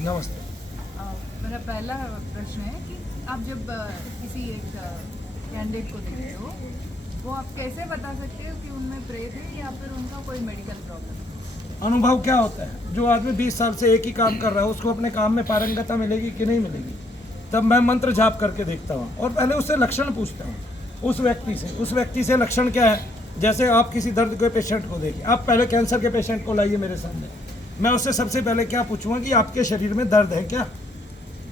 नमस्ते। मेरा पहला प्रश्न है कि आप जब किसी एक कैंडिडेट को देखते हो, वो आप कैसे बता सकते हो कि उनमें प्रेत है या फिर उनका कोई मेडिकल प्रॉब्लम है? अनुभव क्या होता है? जो आदमी 20 साल से एक ही काम कर रहा है उसको अपने काम में पारंगता मिलेगी कि नहीं मिलेगी? तब मैं मंत्र जाप करके देखता हूँ और पहले उससे लक्षण पूछता हूँ उस व्यक्ति से लक्षण क्या है। जैसे आप किसी दर्द के पेशेंट को देखिए, आप पहले कैंसर के पेशेंट को लाइए मेरे सामने, मैं उससे सबसे पहले क्या पूछूंगा कि आपके शरीर में दर्द है क्या?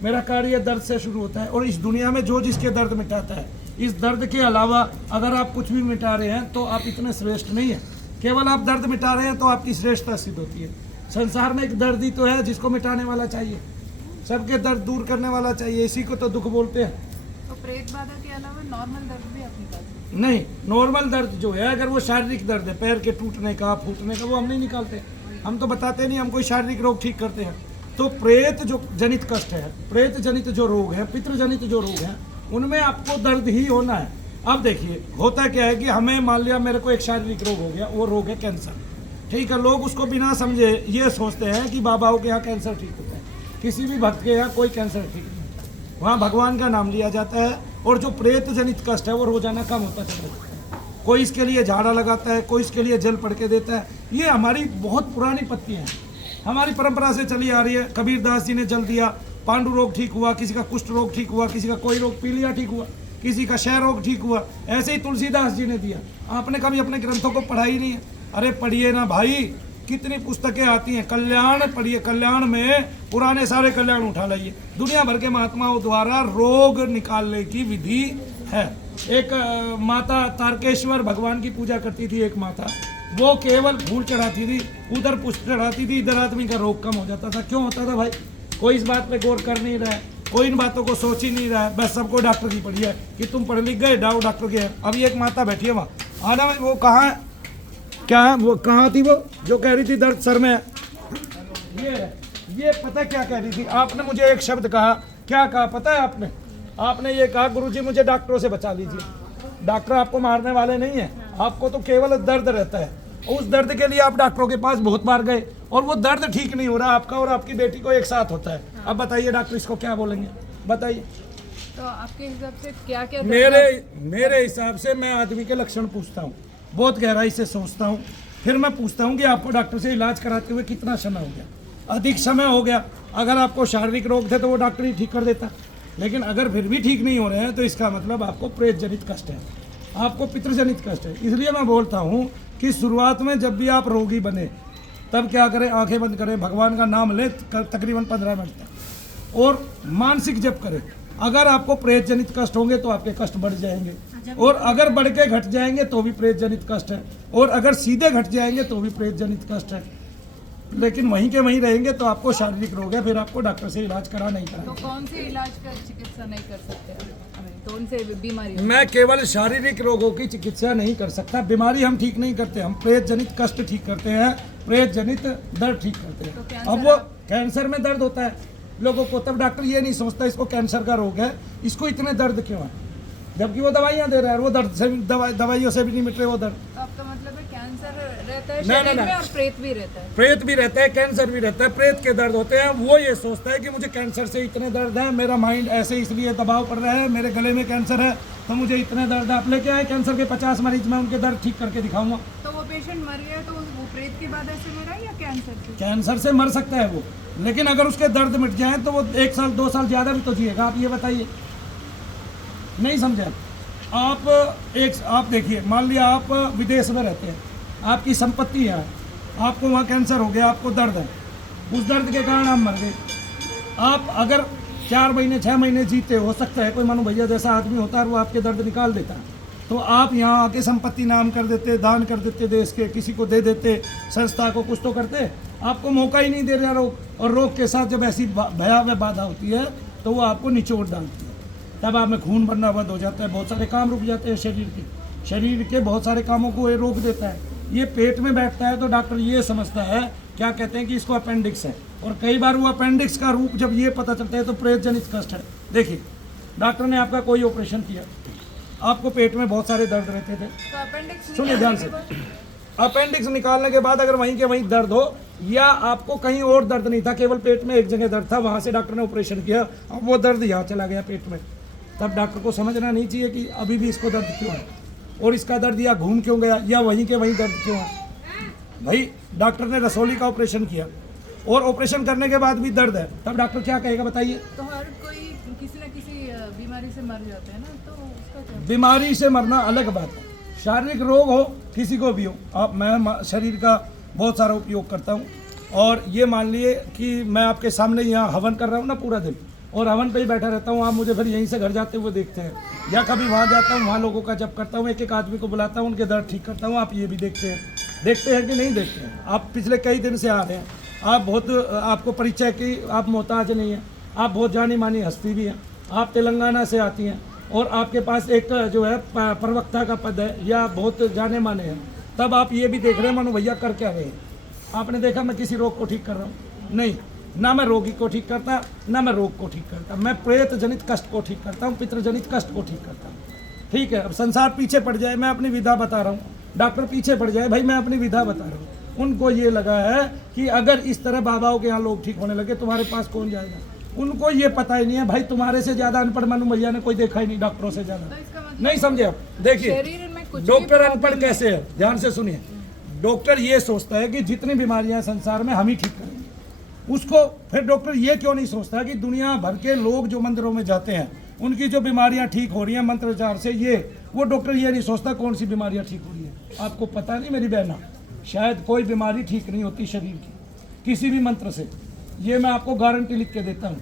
मेरा कार्य दर्द से शुरू होता है और इस दुनिया में जो जिसके दर्द मिटाता है, इस दर्द के अलावा अगर आप कुछ भी मिटा रहे हैं तो आप इतने श्रेष्ठ नहीं हैं। केवल आप दर्द मिटा रहे हैं तो आपकी श्रेष्ठता सिद्ध होती है। संसार में एक दर्द ही तो है जिसको मिटाने वाला चाहिए, सबके दर्द दूर करने वाला चाहिए, इसी को तो दुख बोलते हैं। तो प्रेत बाधा के अलावा नॉर्मल दर्द भी आप निकाल सकते नहीं, नॉर्मल दर्द जो है अगर वो शारीरिक दर्द है, पैर के टूटने का, फूटने का, वो हम नहीं निकालते। हम तो बताते नहीं, हम कोई शारीरिक रोग ठीक करते हैं। तो प्रेत जो जनित कष्ट है, प्रेत जनित जो रोग है, पितृजनित जो रोग है, उनमें आपको दर्द ही होना है। अब देखिए होता क्या है कि हमें मान लिया मेरे को एक शारीरिक रोग हो गया, वो रोग है कैंसर, ठीक है। लोग उसको बिना समझे ये सोचते हैं कि बाबाओं के यहाँ कैंसर ठीक होता है, किसी भी भक्त के यहाँ कोई कैंसर ठीक नहीं होता। वहाँ भगवान का नाम लिया जाता है और जो प्रेत जनित कष्ट है वो रोजाना कम होता चला जाता है। कोई इसके लिए झाड़ा लगाता है, कोई इसके लिए जल पड़ के देता है। ये हमारी बहुत पुरानी पत्तियाँ हैं, हमारी परंपरा से चली आ रही है। कबीरदास जी ने जल दिया, पांडु रोग ठीक हुआ, किसी का कुष्ठ रोग ठीक हुआ, किसी का कोई रोग पीलिया ठीक हुआ, किसी का क्षय रोग ठीक हुआ। ऐसे ही तुलसीदास जी ने दिया। आपने कभी अपने ग्रंथों को पढ़ा ही नहीं है? अरे पढ़िए ना भाई, कितनी पुस्तकें आती हैं। कल्याण पढ़िए, कल्याण में पुराने सारे कल्याण उठा लाइए। दुनिया भर के महात्माओं द्वारा रोग निकालने की विधि है। एक माता तारकेश्वर भगवान की पूजा करती थी, एक माता, वो केवल फूल चढ़ाती थी, उधर पुष्प चढ़ाती थी, इधर आदमी का रोग कम हो जाता था। क्यों होता था भाई? कोई इस बात पे गौर कर नहीं रहा है, कोई इन बातों को सोच ही नहीं रहा है। बस सबको डॉक्टर की पड़ी है कि तुम पढ़ लिख गए, डाओ डॉक्टर के। अभी एक माता बैठी है वहाँ, आना, वो कहाँ है, क्या है वो, कहाँ थी वो जो कह रही थी दर्द सर में? ये पता क्या कह रही थी? आपने मुझे एक शब्द कहा, क्या कहा पता है आपने? आपने ये कहा गुरुजी मुझे डॉक्टरों से बचा लीजिए। डॉक्टर आपको मारने वाले नहीं है, आपको तो केवल दर्द रहता है। उस दर्द के लिए आप डॉक्टरों के पास बहुत बार गए और वो दर्द ठीक नहीं हो रहा। आपका और आपकी बेटी को एक साथ होता है। अब बताइए डॉक्टर इसको क्या बोलेंगे? बताइए। तो आपके हिसाब से क्या क्या मेरे हिसाब से मैं आदमी के लक्षण पूछता हूँ, बहुत गहराई से सोचता हूँ, फिर मैं पूछता हूँ कि आपको डॉक्टर से इलाज कराते हुए कितना समय हो गया? अधिक समय हो गया। अगर आपको शारीरिक रोग थे तो वो डॉक्टर ही ठीक कर देता, लेकिन अगर फिर भी ठीक नहीं हो रहे हैं तो इसका मतलब आपको प्रेत जनित कष्ट है, आपको पितृजनित कष्ट है। इसलिए मैं बोलता हूँ कि शुरुआत में जब भी आप रोगी बने तब क्या करें, आंखें बंद करें, भगवान का नाम लें तकरीबन 15 मिनट तक और मानसिक जप करें। अगर आपको प्रेत जनित कष्ट होंगे तो आपके कष्ट बढ़ जाएंगे, और अगर बढ़ के घट जाएंगे तो भी प्रेत जनित कष्ट है, और अगर सीधे घट जाएंगे तो भी प्रेत जनित कष्ट है। लेकिन वहीं के वहीं रहेंगे तो आपको शारीरिक रोग है, फिर आपको डॉक्टर से इलाज करा नहीं करा। तो कौन से इलाज का चिकित्सा नहीं कर सकते? कौन से बीमारी? मैं केवल शारीरिक रोगों की चिकित्सा नहीं कर सकता, बीमारी हम ठीक नहीं करते, हम प्रेत जनित कष्ट ठीक करते हैं, प्रेत जनित दर्द ठीक करते हैं। अब वो कैंसर में दर्द होता है लोगों को, तब डॉक्टर ये नहीं सोचता इसको कैंसर का रोग है, इसको इतने दर्द क्यों है, जबकि वो दवाइयाँ दे रहा है, वो दर्द से दवाइयों से भी नहीं मिट रहे वो दर्द। तो आपका मतलब है कैंसर रहता है शरीर में और प्रेत भी रहता है? प्रेत भी रहता है, कैंसर भी रहता है, प्रेत के दर्द होते हैं। वो ये सोचता है कि मुझे कैंसर से इतने दर्द है, मेरा माइंड ऐसे इसलिए दबाव पड़ रहा है, मेरे गले में कैंसर है तो मुझे इतने दर्द है। आप लेके आए कैंसर के 50 मरीज, मैं उनके दर्द ठीक करके दिखाऊंगा। तो वो पेशेंट मर गया तो वो प्रेत की बाधा से मरा या कैंसर से? कैंसर से मर सकता है वो, लेकिन अगर उसके दर्द मिट जाए तो वो 1 साल 2 साल ज़्यादा भी तो जिएगा। आप ये बताइए, नहीं समझे आप देखिए, मान लिया आप विदेश में रहते हैं, आपकी संपत्ति है, आपको वहाँ कैंसर हो गया, आपको दर्द है, उस दर्द के कारण आप मर गए। आप अगर 4 महीने 6 महीने जीते, हो सकता है कोई मानो भैया जैसा आदमी होता है वो आपके दर्द निकाल देता है, तो आप यहाँ आके संपत्ति नाम कर देते, दान कर देते, देश के किसी को दे देते, संस्था को कुछ तो करते। आपको मौका ही नहीं दे रहा रोग, और रोग के साथ जब ऐसी भयावह बाधा होती है तो वो आपको निचोड़ डालती है, तब आप में खून बनना बंद हो जाता है, बहुत सारे काम रुक जाते हैं शरीर के बहुत सारे कामों को ये रोक देता है। ये पेट में बैठता है तो डॉक्टर ये समझता है, क्या कहते हैं कि इसको अपेंडिक्स है, और कई बार वो अपेंडिक्स का रूप जब ये पता चलता है तो प्रेत जनित कष्ट है। देखिए डॉक्टर ने आपका कोई ऑपरेशन किया, आपको पेट में बहुत सारे दर्द रहते थे, तो अपेंडिक्स सुनिए ध्यान से, अपेंडिक्स निकालने के बाद अगर वहीं के वहीं दर्द हो या आपको कहीं और दर्द नहीं था, केवल पेट में एक जगह दर्द था, वहां से डॉक्टर ने ऑपरेशन किया, अब वो दर्द यहाँ चला गया पेट में, तब डॉक्टर को समझना नहीं चाहिए कि अभी भी इसको दर्द क्यों है और इसका दर्द या घूम क्यों गया या वहीं के वहीं दर्द क्यों है। भाई डॉक्टर ने रसौली का ऑपरेशन किया और ऑपरेशन करने के बाद भी दर्द है, तब डॉक्टर क्या कहेगा बताइए? तो हर कोई किसी न किसी बीमारी से मर जाते हैं ना, तो उसका क्या? बीमारी से मरना अलग बात है, शारीरिक रोग हो किसी को भी हो, आप मैं शरीर का बहुत सारा उपयोग करता हूँ और ये मान लिए कि मैं आपके सामने यहाँ हवन कर रहा हूँ ना पूरा दिन, और हवन पे ही बैठा रहता हूँ, आप मुझे फिर यहीं से घर जाते हुए देखते हैं, या कभी वहाँ जाता हूँ, वहाँ लोगों का जब करता हूँ, एक एक आदमी को बुलाता हूँ, उनके दर्द ठीक करता हूँ, आप ये भी देखते हैं कि नहीं देखते हैं? आप पिछले कई दिन से आ रहे हैं, आप बहुत, आपको परिचय की आप मोहताज नहीं हैं, आप बहुत जानी मानी हस्ती भी हैं, आप तेलंगाना से आती हैं और आपके पास एक जो है प्रवक्ता का पद है या बहुत जाने माने हैं, तब आप ये भी देख रहे हैं मनु भैया कर क्या रहे हैं। आपने देखा मैं किसी रोग को ठीक कर रहा हूँ? नहीं, ना मैं रोगी को ठीक करता, ना मैं रोग को ठीक करता, मैं प्रेत जनित कष्ट को ठीक करता हूँ, पितृ जनित कष्ट को ठीक करता हूँ। ठीक है, अब संसार पीछे पड़ जाए, मैं अपनी विधा बता रहा हूँ, डॉक्टर पीछे पड़ जाए, भाई मैं अपनी विधा बता रहा हूँ। उनको ये लगा है कि अगर इस तरह बाबाओं के यहाँ लोग ठीक होने लगे, तुम्हारे पास कौन जाएगा? उनको ये पता ही नहीं है भाई, तुम्हारे से ज्यादा अनपढ़ मनु भैया ने कोई देखा ही नहीं डॉक्टरों से ज्यादा। तो इसका मतलब नहीं समझे आप? देखिए डॉक्टर अनपढ़ कैसे है, ध्यान से सुनिए। डॉक्टर ये सोचता है कि जितनी बीमारियां संसार में हम ही ठीक करेंगे, उसको फिर डॉक्टर ये क्यों नहीं सोचता कि दुनिया भर के लोग जो मंदिरों में जाते हैं उनकी जो बीमारियां ठीक हो रही हैं मंत्रोच्चार से, वो डॉक्टर ये नहीं सोचता कौन सी बीमारियां ठीक हो रही है। आपको पता नहीं मेरी बहना, शायद कोई बीमारी ठीक नहीं होती शरीर की किसी भी मंत्र से, ये मैं आपको गारंटी लिख के देता हूँ।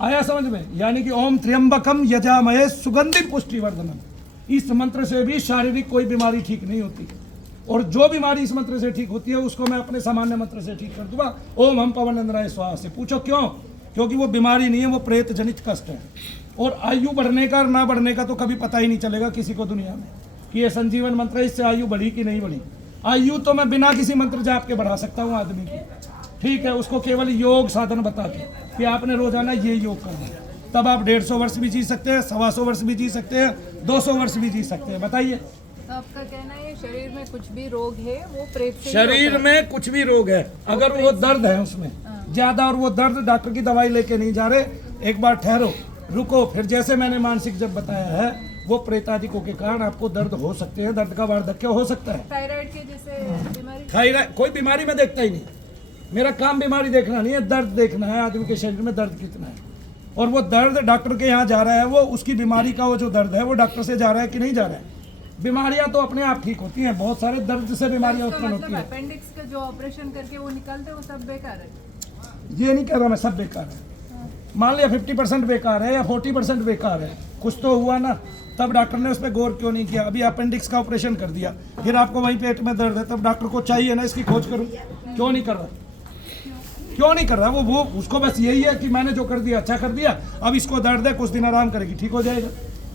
आया समझ में? यानी कि ओम त्र्यंबकम यजामहे सुगंधि पुष्टिवर्धनम, इस मंत्र से भी शारीरिक कोई बीमारी ठीक नहीं होती, और जो बीमारी इस मंत्र से ठीक होती है उसको मैं अपने सामान्य मंत्र से ठीक कर दूंगा, ओम हम पवनंदराय स्वाहा से। पूछो क्यों? क्योंकि वो बीमारी नहीं है, वो प्रेत जनित कष्ट है। और आयु बढ़ने का और ना बढ़ने का तो कभी पता ही नहीं चलेगा किसी को दुनिया में कि ये संजीवन मंत्र है, इससे आयु बढ़ी कि नहीं बढ़ी। आयु तो मैं बिना किसी मंत्र जाप के बढ़ा सकता हूँ आदमी की, ठीक है, उसको केवल योग साधन बता के कि आपने रोजाना ये योग करना है, तब आप 150 वर्ष भी जी सकते हैं, 125 वर्ष भी जी सकते हैं, 200 वर्ष भी जी सकते हैं। बताइए, तो आपका कहना है शरीर में कुछ भी रोग है वो प्रेत से ही शरीर होता है? में कुछ भी रोग है, अगर वो दर्द है उसमें ज्यादा और वो दर्द डॉक्टर की दवाई लेके नहीं जा रहे, एक बार ठहरो, रुको, फिर जैसे मैंने मानसिक जब बताया है, वो प्रेतादिकों के कारण आपको दर्द हो सकते हैं, दर्द का वार्धक्य हो सकता है। थायराइड के जैसे बीमारी? थायराइड कोई बीमारी में देखता ही नहीं, मेरा काम बीमारी देखना नहीं है, दर्द देखना है, आदमी के शरीर में दर्द कितना है, और वो दर्द डॉक्टर के यहाँ जा रहा है, वो उसकी बीमारी का वो जो दर्द है वो डॉक्टर से जा रहा है कि नहीं जा रहा है। बीमारियां तो अपने आप ठीक होती हैं, बहुत सारे दर्द से बीमारियां उत्पन्न होती हैं। अपेंडिक्स का जो ऑपरेशन करके वो निकालते हैं वो सब बेकार है? ये नहीं कह रहा मैं सब बेकार है, मान लिया 50% बेकार है या 40% बेकार है, कुछ तो हुआ ना, तब डॉक्टर ने उस पर गौर क्यों नहीं किया? अभी अपेंडिक्स का ऑपरेशन कर दिया, फिर आपको वहीं पेट में दर्द है, तब डॉक्टर को चाहिए ना इसकी खोज करूं, क्यों नहीं कर रहा? क्यों नहीं कर रहा? वो उसको बस यही है कि मैंने जो कर दिया अच्छा कर दिया, अब इसको दर्द है, कुछ दिन आराम करेगी, ठीक हो जाएगा।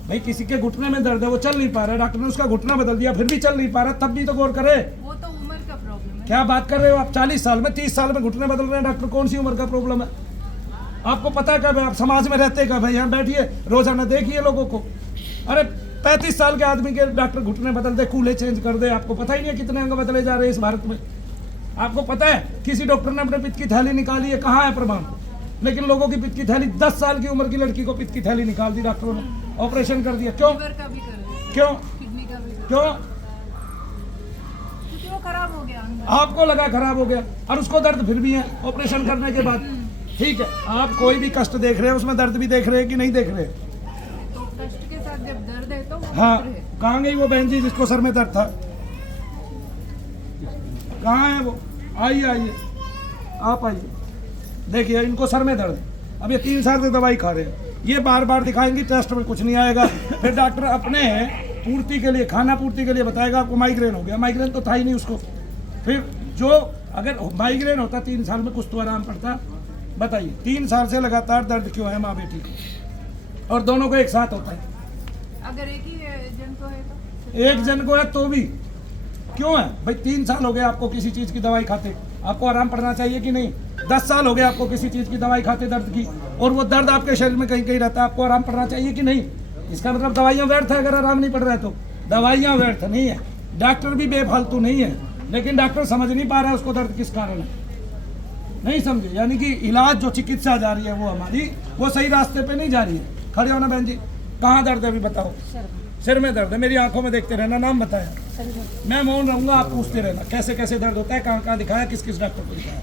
भाई किसी के घुटने में दर्द है, वो चल नहीं पा रहा है, डॉक्टर ने उसका घुटना बदल दिया, फिर भी चल नहीं पा रहा, तब भी तो गौर करे। वो तो उम्र का प्रॉब्लम है। क्या बात कर रहे हो आप? 40 साल में 30 साल में घुटने बदल रहे हैं डॉक्टर, कौन सी उम्र का प्रॉब्लम है? आपको पता कब है? आप समाज में रहते कब है? यहाँ बैठिए, रोजाना देखिए लोगों को। अरे 35 साल के आदमी के डॉक्टर घुटने बदल दे, कूल्हे चेंज कर दे, आपको पता ही नहीं है कितने अंग बदले जा रहे हैं इस भारत में। आपको पता है किसी डॉक्टर ने अपने पित्त की थैली निकाली है, कहाँ है प्रमाण? लेकिन लोगों की पित्त की थैली, 10 साल की उम्र की लड़की को पित्त की थैली निकाल दी डॉक्टरों ने, ऑपरेशन कर दिया। क्यों? लीवर का भी कर दिया, क्यों? किडनी का भी कर क्यों? क्योंकि वो खराब हो गया अंग। आपको लगा खराब हो गया, और उसको दर्द फिर भी है ऑपरेशन करने के बाद। ठीक है, आप कोई भी कष्ट देख रहे हैं उसमें दर्द भी देख रहे हैं कि नहीं देख रहे? तो कष्ट के साथ जब दर्द है तो वो हाँ, मंत्र है। कहाँ गई वो बहन जी जिसको सर में दर्द था? कहाँ है वो? आइए आइए, आप आइए, देखिए इनको सर में दर्द है, अब ये 3 साल से दवाई खा रहे हैं, ये बार बार दिखाएंगी, टेस्ट में कुछ नहीं आएगा, फिर डॉक्टर अपने पूर्ति के लिए, खाना पूर्ति के लिए बताएगा आपको माइग्रेन हो गया। माइग्रेन तो था ही नहीं उसको, फिर जो अगर माइग्रेन होता 3 साल में कुछ तो आराम पड़ता। बताइए 3 साल से लगातार दर्द क्यों है माँ बेटी को, और दोनों को एक साथ होता है? अगर एक ही जन को है तो? एक जन को है तो भी क्यों है भाई? 3 साल हो गए आपको किसी चीज की दवाई खाते, आपको आराम पड़ना चाहिए कि नहीं? 10 साल हो गए आपको किसी चीज की दवाई खाते दर्द की, और वो दर्द आपके शरीर में कहीं कहीं रहता है, आपको आराम पड़ना चाहिए कि नहीं? इसका मतलब दवाइयाँ व्यर्थ है अगर आराम नहीं पड़ रहा है तो। दवाइयाँ व्यर्थ नहीं है, डॉक्टर भी बेफालतू नहीं है, लेकिन डॉक्टर समझ नहीं पा रहा है उसको दर्द किस कारण है, नहीं समझे। यानी कि इलाज जो चिकित्सा जा रही है वो हमारी वो सही रास्ते पे नहीं जा रही है। खड़े हो ना बहन जी, कहाँ दर्द है अभी बताओ? सिर में दर्द है, मेरी आंखों में देखते रहना। नाम बताया? मैं मौन रहूंगा, आप पूछते रहना कैसे कैसे दर्द होता है, कहाँ कहाँ दिखाया, किस किस डॉक्टर को दिखाया।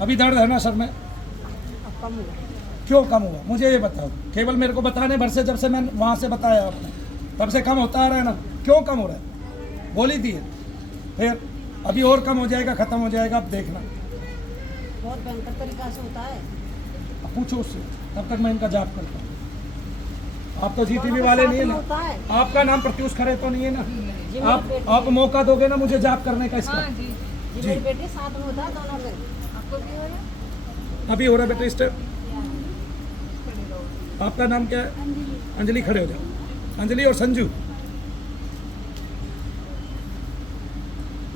अभी दर्द है ना सर में? कम हुआ। क्यों कम हुआ मुझे ये बताओ, केवल मेरे को बताने भर से, जब से मैं वहाँ से बताया आपने तब से कम होता आ रहा है ना, क्यों कम हो रहा है? गोली दी है, फिर अभी और कम हो जाएगा, खत्म हो जाएगा, अब देखना। बहुत भयंकर तरीका से होता है। अब पूछो उससे, तब तक मैं इनका जाप करता हूँ। आप तो जीटीवी वाले नहीं है होता ना, है। आपका नाम प्रत्युष खरे तो नहीं है जी, ना? मेरे पेट आप मौका दोगे ना मुझे जाप करने का इसका? हाँ जी। जी जी। मेरे बेटे साथ में होता है दोनों में। आपको भी हो रहा है? अभी हो रहा है बेटा स्टेप। आपका नाम क्या है? अंजलि। खड़े हो जाओ। अंजलि और संजू,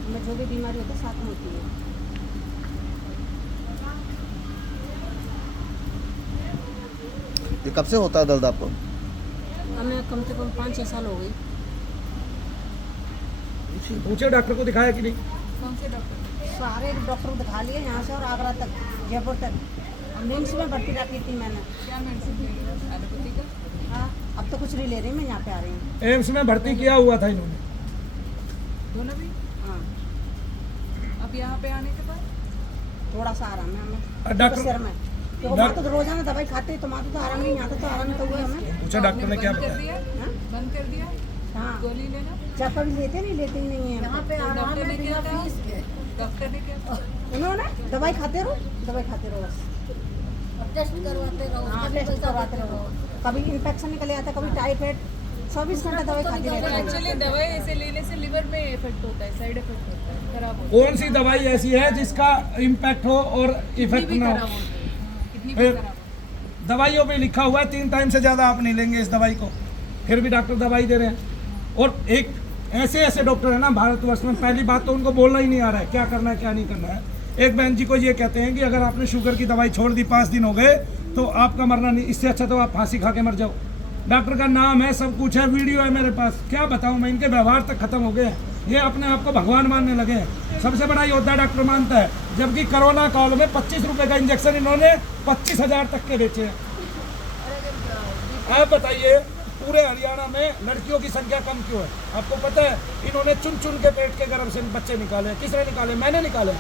में जो भी बीमारी होती है साथ में होती है। ये कब से होता है दर्द आपको? हमें कम से कम 5-6 साल हो गई। पूछे डॉक्टर को दिखाया कि नहीं? कौन से डॉक्टर? सारे डॉक्टर को दिखा लिए यहाँ से और आगरा तक, जयपुर तक। मिम्स में भर्ती रखी थी मैंने। क्या मेडिसिन ले रही हो? एलोपैथी का? हाँ, अब तो कुछ नहीं ले रही, मैं यहाँ पे आ रही हूँ। एम्स में भर्ती किया हुआ था इन्होंने। दोनों भी? हाँ, अब यहाँ पे आने के बाद थोड़ा सा आराम है हमें। डॉक्टर- सिर में तो डॉक्टर- तो रोजाना दवाई खाते, तुम्हारा तो आराम नहीं, यहाँ तो आराम तो हुआ हमें। पूछा डॉक्टर ने क्या बंद कर बताया? दिया? हाँ? बंद कर दिया हाँ, गोली लेना? जब कभी लेते नहीं लेते ही नहीं है। यहाँ पे तो डॉक्टर ने क्या कहा? डॉक्टर ने क्या कहा? उन्होंने दवाई खाते रहो, दवाई खाते रहो बस। टेस्ट करवाते रहो, हाँ, टेस्ट करवाते रहो। कभी इन्फेक्शन निकले आता है, कभी टाइफाइड, 24 घंटे दवाई खाती रहती है। एक्चुअली दवाई ऐसे लेने से लिवर में इफेक्ट होता है, साइड इफेक्ट होता है, खराब होता है। कौन सी दवाई ऐसी है जिसका इम्पैक्ट हो और इफेक्ट किडनी भी ना खराब हो? होती है, किडनी भी फिर खराब होती दवाइयों पे लिखा हुआ है 3 टाइम से ज़्यादा आप नहीं लेंगे इस दवाई को, फिर भी डॉक्टर दवाई दे रहे हैं। और एक ऐसे ऐसे डॉक्टर है ना भारतवर्ष में, पहली बात तो उनको बोलना ही नहीं आ रहा है क्या करना है क्या नहीं करना है। एक बहन जी को ये कहते हैं कि अगर आपने शुगर की दवाई छोड़ दी, 5 दिन हो गए तो आपका मरना नहीं, इससे अच्छा तो आप फांसी खा के मर जाओ। डॉक्टर का नाम है, सब कुछ है, वीडियो है मेरे पास, क्या बताऊं मैं, इनके व्यवहार तक खत्म हो गए हैं। ये अपने आप को भगवान मानने लगे हैं, सबसे बड़ा योद्धा डॉक्टर मानता है, जबकि कोरोना काल में 25 रुपए का इंजेक्शन इन्होंने 25,000 तक के बेचे हैं। आप बताइए पूरे हरियाणा में लड़कियों की संख्या कम क्यों है? आपको पता है इन्होंने चुन चुन के पेट के गर्भ से बच्चे निकाले। किसने निकाले? मैंने निकाले।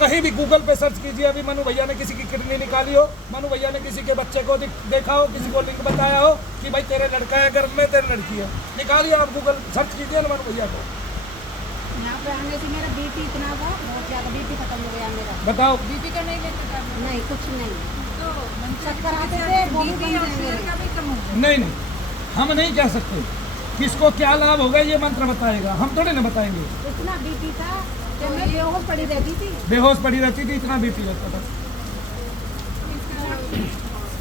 कहीं भी गूगल पे सर्च कीजिए, अभी मनु भैया ने किसी की किडनी निकाली हो, मनु भैया ने किसी के बच्चे को देखा हो, किसी को लिंक बताया हो कि भाई तेरे लड़का है गर्भ में, तेरी लड़की है, निकालिए आप, गूगल सर्च कीजिए ना मनु भैया को। यहाँ पे आने से मेरा बीपी इतना था, बहुत ज़्यादा बीपी खत्म हो गया मेरा। बताओ। है। बीपी का नहीं लेते थे? नहीं, कुछ नहीं। तो चक्कर आते थे, वो भी बीपी बंद और नहीं शुगर हुए। का भी कम हो गया। नहीं नहीं, हम नहीं कह सकते किसको क्या लाभ होगा, ये मंत्र बताएगा, हम थोड़े ना बताएंगे। इतना बीपी था कि मैं बेहोश पड़ी रहती थी। बेहोश पड़ी रहती थी, इतना बीपी रहता था।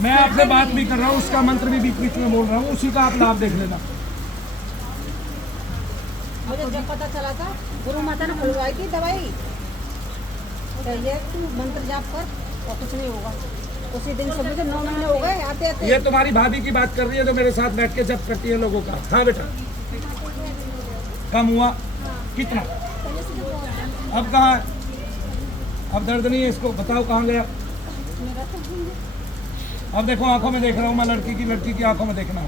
मैं आपसे बात भी कर रहा हूँ, उसका मंत्र भी बीच बीच में बोल रहा हूँ, उसी का आप लाभ देख लेना। मुझे जब पता चला था, गुरु माता ने खुलवाई थी दवाई, तो ये तू मंत्र जाप कर और कुछ नहीं होगा। उसी दिन से मुझे 9 महीने हो गए आते आते। ये तुम्हारी भाभी की बात कर रही है जो मेरे साथ बैठ के जब करती है लोगों का। हाँ बेटा, कम हुआ कितना? अब कहाँ है? अब दर्द नहीं है इसको, बताओ कहाँ गया? मेरा तो अब देखो आंखों में देख रहा हूँ मैं, लड़की की आंखों में देखना।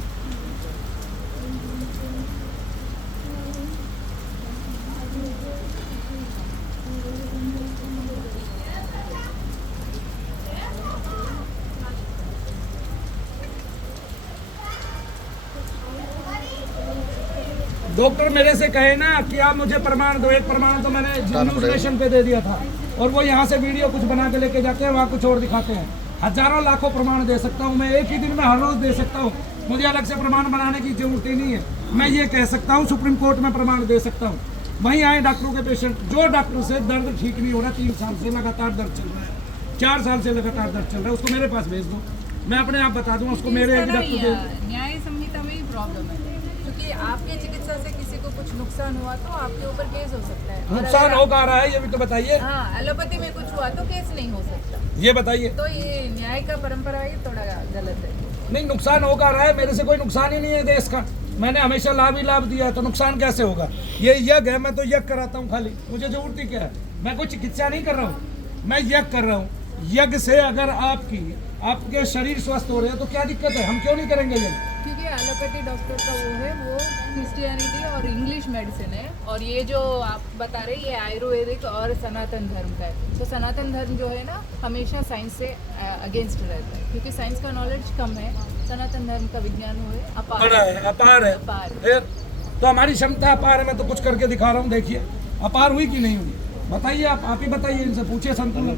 डॉक्टर मेरे से कहे ना कि आप मुझे प्रमाण दो, एक प्रमाण तो मैंने न्यूज नेशन पे दे दिया था, और वो यहाँ से वीडियो कुछ बना के लेके जाते हैं, वहाँ कुछ और दिखाते हैं। हजारों लाखों प्रमाण दे सकता हूँ मैं, एक ही दिन में हर रोज दे सकता हूँ, मुझे अलग से प्रमाण बनाने की जरूरत ही नहीं है। मैं ये कह सकता हूँ सुप्रीम कोर्ट में प्रमाण दे सकता हूँ। वहीं आए डॉक्टरों के पेशेंट, जो डॉक्टर से दर्द ठीक नहीं हो रहा, 3 साल से लगातार दर्द चल रहा है, 4 साल से लगातार दर्द चल रहा है, उसको मेरे पास भेज दो, मैं अपने आप बता दूंगा उसको। मेरे एक डॉक्टर न्याय संहिता में ही प्रॉब्लम है, क्योंकि आपके चिकित्सा से किसी को को कुछ नुकसान हुआ तो आपके ऊपर केस हो सकता है। और नुकसान अगर हो कहाँ रहा है ये भी तो बताइए। हाँ, एलोपैथी में कुछ हुआ तो केस नहीं हो सकता। ये बताइए। तो ये न्याय का परंपरा ही थोड़ा गलत है। नहीं, नुकसान हो कहाँ रहा है? मेरे से कोई नुकसान ही नहीं है देश का। मैंने हमेशा लाभ ही लाभ दिया है, तो नुकसान कैसे होगा? ये यज्ञ है, मैं तो यज्ञ कराता हूँ खाली। मुझे जरूरत ही क्या है? मैं कोई चिकित्सा नहीं कर रहा हूँ, मैं यज्ञ कर रहा हूँ। यज्ञ से अगर आपके शरीर स्वस्थ हो रहे हैं तो क्या दिक्कत है? हम क्यों नहीं करेंगे यज्ञ? क्योंकि एलोपैथी डॉक्टर का वो क्रिश्चियनिटी और इंग्लिश मेडिसिन है, और ये जो आप बता रहे हैं ये आयुर्वेदिक और सनातन धर्म का है। तो सनातन धर्म जो है ना हमेशा साइंस से अगेंस्ट रहता है, क्योंकि साइंस का नॉलेज कम है। सनातन धर्म का विज्ञान वो है अपार बड़ा है, अपार है। अपार। फिर तो हमारी क्षमता अपार है, मैं तो कुछ करके दिखा रहा हूँ। देखिए अपार हुई कि नहीं हुई, बताइए। आप ही बताइए, इनसे पूछिए। संतुलन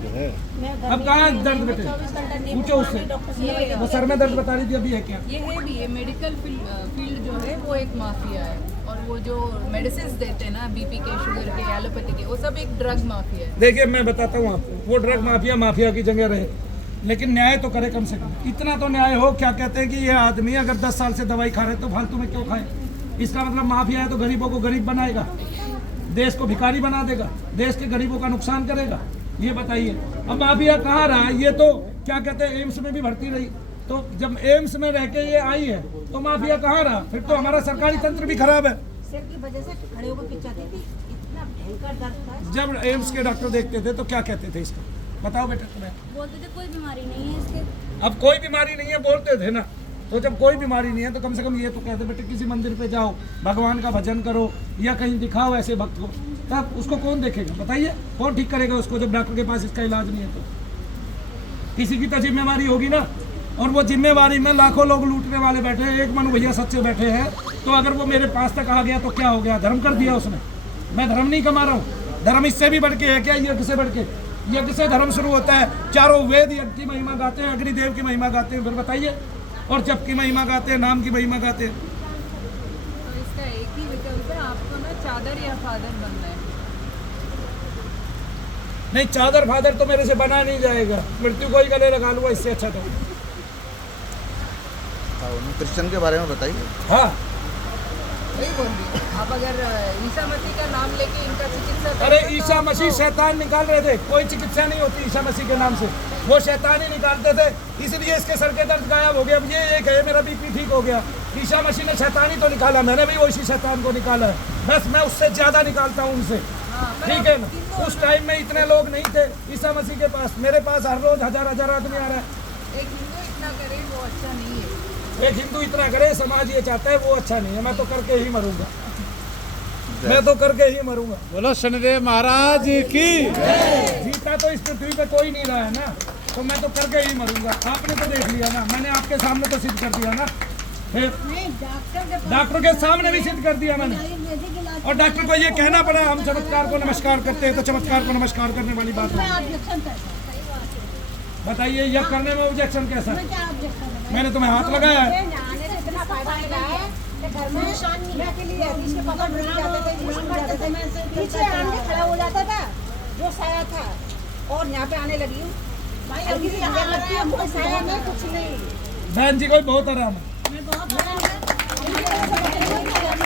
अब कहाँ दर्द बेटे? पूछो उससे। वो सर में दर्द बता रही थी, अभी है क्या? ये है भी, ये मेडिकल फील्ड जो है वो एक माफिया है, और वो जो मेडिसिन देते हैं ना बीपी के, शुगर के, एलोपैथी के, वो सब एक ड्रग माफिया है। देखिए मैं बताता हूँ आपको, वो ड्रग माफिया की जगह रहे, लेकिन न्याय तो करे कम से कम। इतना तो न्याय हो। क्या कहते हैं कि ये आदमी अगर 10 साल से दवाई खा रहे तो फालतू में क्यों खाए? इसका मतलब माफिया है तो गरीबों को गरीब बनाएगा, देश को भिखारी बना देगा, देश के गरीबों का नुकसान करेगा। ये बताइए अब माफिया कहाँ रहा? ये तो क्या कहते हैं एम्स में भी भर्ती रही, तो जब एम्स में रह के ये आई है तो माफिया कहाँ रहा? फिर तो हमारा सरकारी तंत्र भी खराब है। सिर की वजह से खड़े होकर पिचाती थी, इतना भयंकर दर्द था। जब एम्स के डॉक्टर देखते थे तो क्या कहते थे इसको? बताओ बेटा तुम्हें। बोलते थे कोई बीमारी नहीं है इसके। अब कोई बीमारी नहीं है बोलते थे ना, तो जब कोई बीमारी नहीं है तो कम से कम ये तो कहते बेटे किसी मंदिर पे जाओ, भगवान का भजन करो, या कहीं दिखाओ ऐसे भक्त को। तब उसको कौन देखेगा? बताइए, कौन ठीक करेगा उसको जब डॉक्टर के पास इसका इलाज नहीं है? तो किसी की तो जिम्मेवारी होगी ना, और वो जिम्मेवारी में लाखों लोग लूटने वाले बैठे हैं, एक मनु भैया सच्चे बैठे हैं। तो अगर वो मेरे पास तक आ गया तो क्या हो गया? धर्म कर दिया उसने। मैं धर्म नहीं कमा रहा हूँ, धर्म इससे भी बढ़ के है क्या? यज्ञ से बढ़ के। यज्ञ से धर्म शुरू होता है। चारों वेद यज्ञ की महिमा गाते हैं, अग्निदेव की महिमा गाते हैं, फिर बताइए, और जप की महिमा गाते हैं, नाम की महिमा गाते हैं। तो इसका एक ही विकल्प है, आपको ना चादर या फादर बनना है। नहीं, चादर फादर तो मेरे से बना नहीं जाएगा, मृत्यु को ही गले लगा लूंगा, इससे अच्छा तो। क्रिश्चियन के बारे में बताइए। हाँ, वही बोल रही हूँ। आप अगर ईसा मसीह का नाम लेके इनका चिकित्सा अरे करें तो ईसा मसीह शैतान निकाल रहे थे, कोई चिकित्सा नहीं होती ईसा मसीह के नाम से, वो शैतान ही निकालते थे, इसलिए इसके सर के दर्द गायब हो गया। अब ये एक है, मेरा बीपी ठीक हो गया। ईसा मसीह ने शैतान ही तो निकाला, मैंने भी उसी शैतान को निकाला है, बस मैं उससे ज्यादा निकालता हूँ उनसे। ठीक है ना? उस टाइम में इतने लोग नहीं थे ईसा मसीह के पास, मेरे पास हर रोज हजार हजार आदमी आ रहा है। एक हिंदू इतना करे वो अच्छा नहीं है। एक हिंदू इतना करे, समाज ये चाहता है, वो अच्छा नहीं है। मैं तो करके ही मरूंगा, मैं तो करके ही मरूंगा। बोलो शनिदेव महाराज की। जीता तो इस पृथ्वी पे कोई नहीं रहा है ना, तो मैं तो करके ही मरूंगा। आपने तो देख लिया ना, मैंने आपके सामने तो सिद्ध कर दिया ना, फिर डॉक्टर के सामने भी सिद्ध कर दिया मैंने। और डॉक्टर को ये कहना पड़ा हम चमत्कार को नमस्कार करते हैं, तो चमत्कार को नमस्कार करने वाली बात है। बताइए यह करने में ऑब्जेक्शन कैसा है? मैंने तुम्हें हाथ लगाया है। इतना फायदा मिला है कि घर में के लिए इसके पापा डर जाते थे, पीछे आने खड़ा हो जाता था जो साया था, और यहाँ पे आने लगी हूँ। हल्की सी लगती है, हमको साया में कुछ नहीं। बहन जी को बहुत आराम है। बहुत